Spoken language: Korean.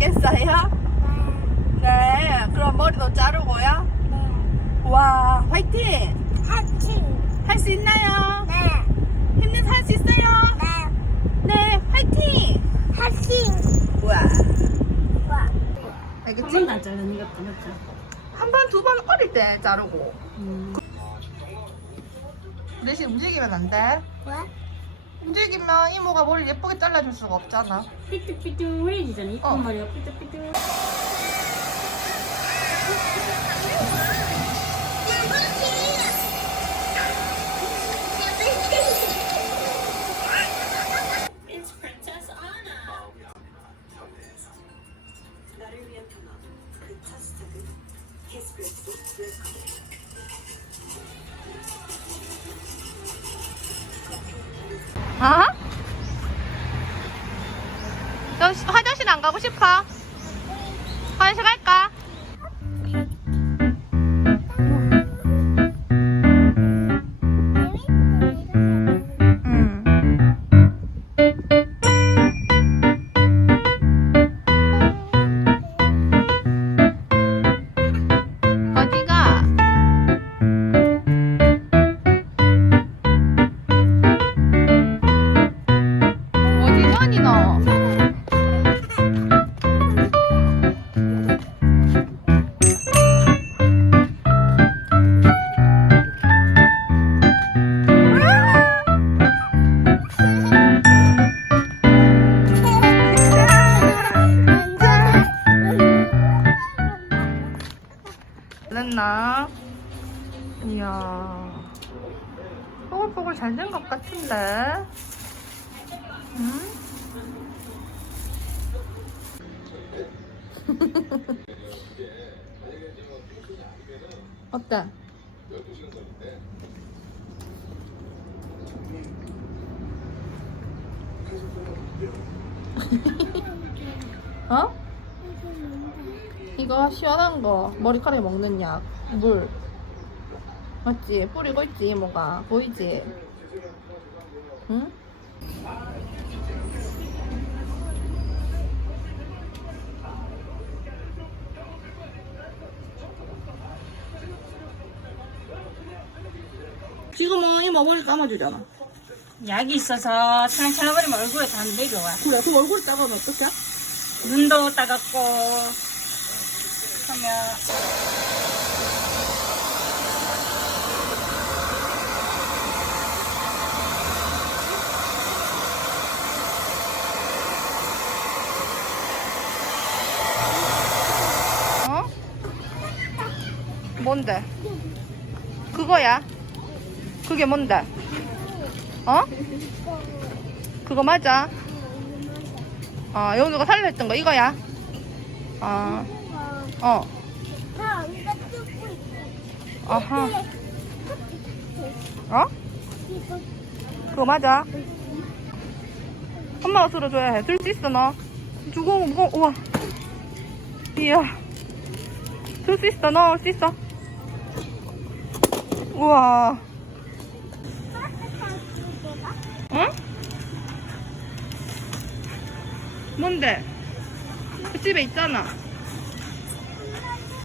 있겠어요? 네. 그럼 머리도 자르고요. 와, 화이팅! 할 수 있나요? 힘내서 할 수 있어요? 네, 화이팅! 우와. 한 알겠지? 번도 안 자르는 것도 맞죠? 한 번, 두 번 어릴 때 자르고. 음. 대신 움직이면 안 돼. 움직이면 이모가 머리 예쁘게 잘라줄 수가 없잖아. 삐뚤삐뚤해지잖아. 이쁜 어. 머리가 삐뚤삐뚤. 어? 너 시- 화장실 안 가고 싶어? 화장실 갈까? 됐나? 이야. 뽀글뽀글 잘 된 것 같은데? 응? 어때? 어? 이거 시원한 거 머리카락에 먹는 약, 물. 맞지? 뿌리고 있지, 뭐가. 보이지? 응? 지금은 이모 머리 감아주잖아. 약이 있어서 찰랑찰랑거리면 얼굴에 다 내려와. 그래, 그 얼굴 따가면 어떡해? 눈도 따갑고 하면 어? 뭔데? 그거야? 그게 뭔데? 어? 그거 맞아? 아, 여기가 살려 했던 거 이거야? 아, 어, 아하. 어? 그거 맞아? 엄마가 들어줘야 해. 들 수 있어, 너? 주고, 무거워, 우와. 이야. 들 수 있어, 넣을 수 있어. 우와. 응? 뭔데? 그 집에 있잖아.